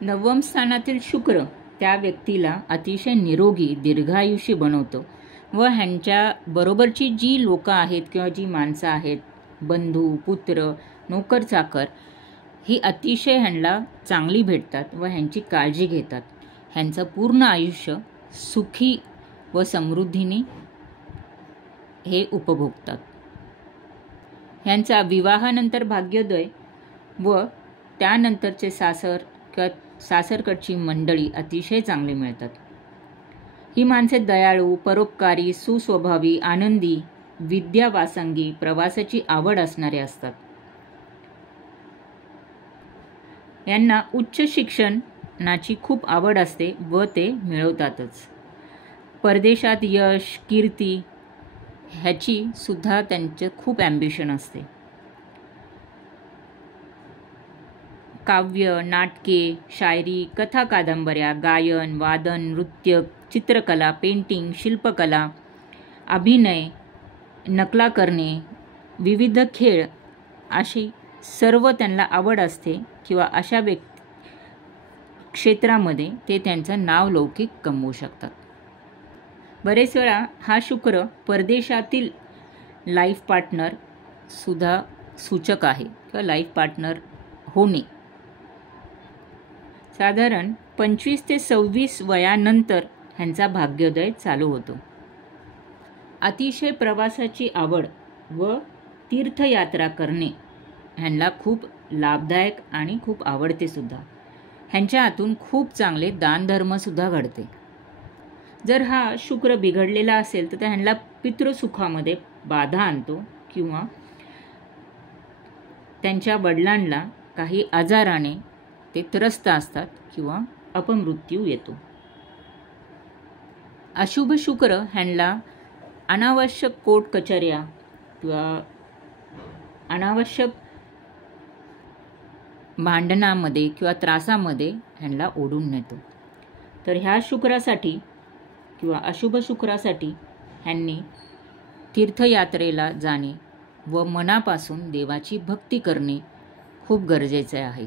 नवम स्थानातील शुक्र त्या व्यक्तीला अतिशय निरोगी दीर्घायुषी बनवतो व ह्यांच्या बरोबरची जी लोक आहेत किंवा जी माणसं आहेत, बंधू, पुत्र, नोकर चाकर, ही अतिशय ह्यांना चांगली भेटतात व ह्यांची काळजी घेतात. ह्यांचं पूर्ण आयुष्य सुखी व समृद्धीने हे उपभोगतात. ह्यांचा विवाहानंतर भाग्योदय व त्यानंतरचे सासरकडची मंडळी अतिशय चांगली मिळतात. ही माणसे दयाळू, परोपकारी, सुस्वभावी, आनंदी, विद्यावासंगी, प्रवासाची आवड असणारे असतात. यांना उच्च शिक्षणाची खूप आवड असते व ते मिळवतातच. परदेशात यश, कीर्ती ह्याची सुद्धा त्यांचे खूप ॲम्बिशन असते. काव्य, नाटके, शायरी, कथा, कादंबऱ्या, गायन, वादन, नृत्य, चित्रकला, पेंटिंग, शिल्पकला, अभिनय, नकला करणे, विविध खेळ अशी सर्व त्यांना आवड असते किंवा अशा क्षेत्रामध्ये ते त्यांचं नावलौकिक कमवू शकतात. बरेच वेळा हा शुक्र परदेशातील लाईफ पार्टनर सुद्धा सूचक आहे किंवा लाईफ पार्टनर होणे. साधारण 25 ते 26 वयानंतर ह्यांचा भाग्योदय चालू होतो. अतिशय प्रवासाची आवड व तीर्थयात्रा करणे ह्यांना खूप लाभदायक आणि खूप आवडते सुद्धा. ह्यांच्या हातून खूप चांगले दानधर्मसुद्धा घडते. जर हा शुक्र बिघडलेला असेल तर ह्यांना पितृसुखामध्ये बाधा आणतो किंवा त्यांच्या वडिलांना काही आजाराने ते त्रस्त असतात किंवा अपमृत्यू येतो. अशुभ शुक्र ह्यांना अनावश्यक कोर्ट कचऱ्या किंवा अनावश्यक भांडणामध्ये किंवा त्रासामध्ये ह्यांना ओढून नेतो. तर ह्या शुक्रासाठी किंवा अशुभ शुक्रासाठी ह्यांनी तीर्थयात्रेला जाणे व मनापासून देवाची भक्ती करणे खूप गरजेचे आहे.